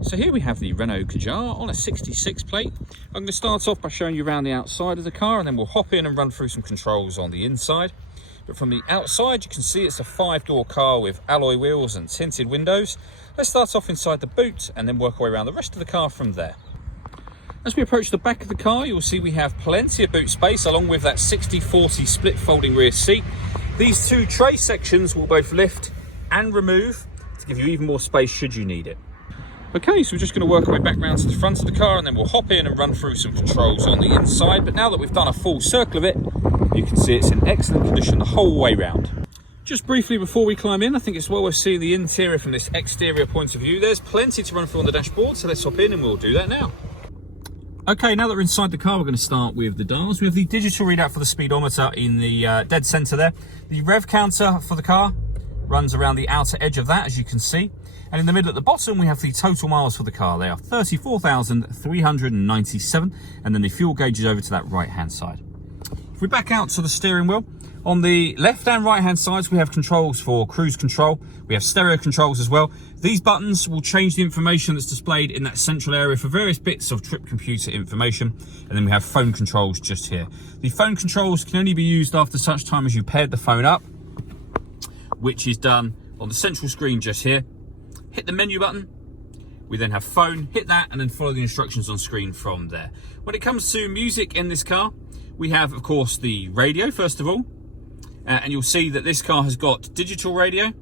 So here we have the Renault Kadjar on a 66 plate. I'm going to start off by showing you around the outside of the car, and then we'll hop in and run through some controls on the inside. But from the outside, you can see it's a 5-door car with alloy wheels and tinted windows. Let's start off inside the boot and then work our way around the rest of the car from there. As we approach the back of the car, you'll see we have plenty of boot space along with that 60/40 split folding rear seat. These two tray sections will both lift and remove to give you even more space should you need it. Okay, so we're just going to work our way back round to the front of the car and then we'll hop in and run through some controls on the inside. But now that we've done a full circle of it, you can see it's in excellent condition the whole way round. Just briefly before we climb in, I think it's well worth seeing the interior from this exterior point of view. There's plenty to run through on the dashboard, so let's hop in and we'll do that now. Okay, now that we're inside the car, we're going to start with the dials. We have the digital readout for the speedometer in the dead centre there. The rev counter for the car runs around the outer edge of that, as you can see. And in the middle at the bottom, we have the total miles for the car. They are 34,397. And then the fuel gauge is over to that right-hand side. If we back out to the steering wheel, on the left and right-hand sides, we have controls for cruise control. We have stereo controls as well. These buttons will change the information that's displayed in that central area for various bits of trip computer information. And then we have phone controls just here. The phone controls can only be used after such time as you paired the phone up, which is done on the central screen just here. Hit the menu button, we then have phone, hit that and then follow the instructions on screen from there. When it comes to music in this car, we have of course the radio first of all, and you'll see that this car has got digital radio.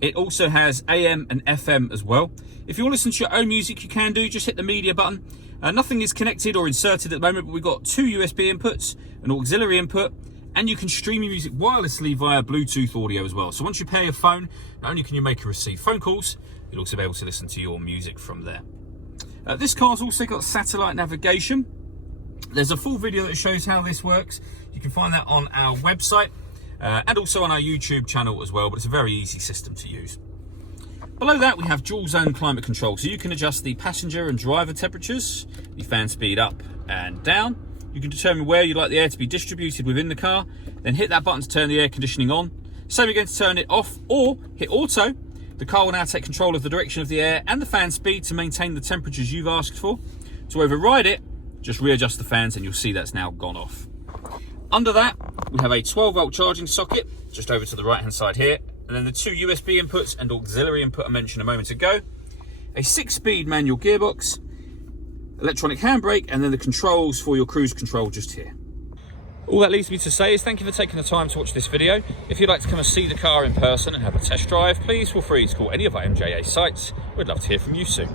It also has AM and FM as well. If you want to listen to your own music, you can do, just hit the media button. Nothing is connected or inserted at the moment, but we've got 2 USB inputs, an auxiliary input, and you can stream your music wirelessly via Bluetooth audio as well. So once you pair your phone, not only can you make and receive phone calls, you'll also be able to listen to your music from there. This car's also got satellite navigation. There's a full video that shows how this works. You can find that on our website and also on our YouTube channel as well, but it's a very easy system to use. Below that, we have dual zone climate control. So you can adjust the passenger and driver temperatures, the fan speed up and down. You can determine where you'd like the air to be distributed within the car, then hit that button to turn the air conditioning on. Same again to turn it off, or hit auto. The car will now take control of the direction of the air and the fan speed to maintain the temperatures you've asked for. To override it, just readjust the fans and you'll see that's now gone off. Under that, we have a 12-volt charging socket, just over to the right-hand side here, and then the 2 USB inputs and auxiliary input I mentioned a moment ago. A 6-speed manual gearbox, electronic handbrake, and then the controls for your cruise control just here. All that leaves me to say is thank you for taking the time to watch this video. If you'd like to come and see the car in person and have a test drive, please feel free to call any of our MJA sites. We'd love to hear from you soon.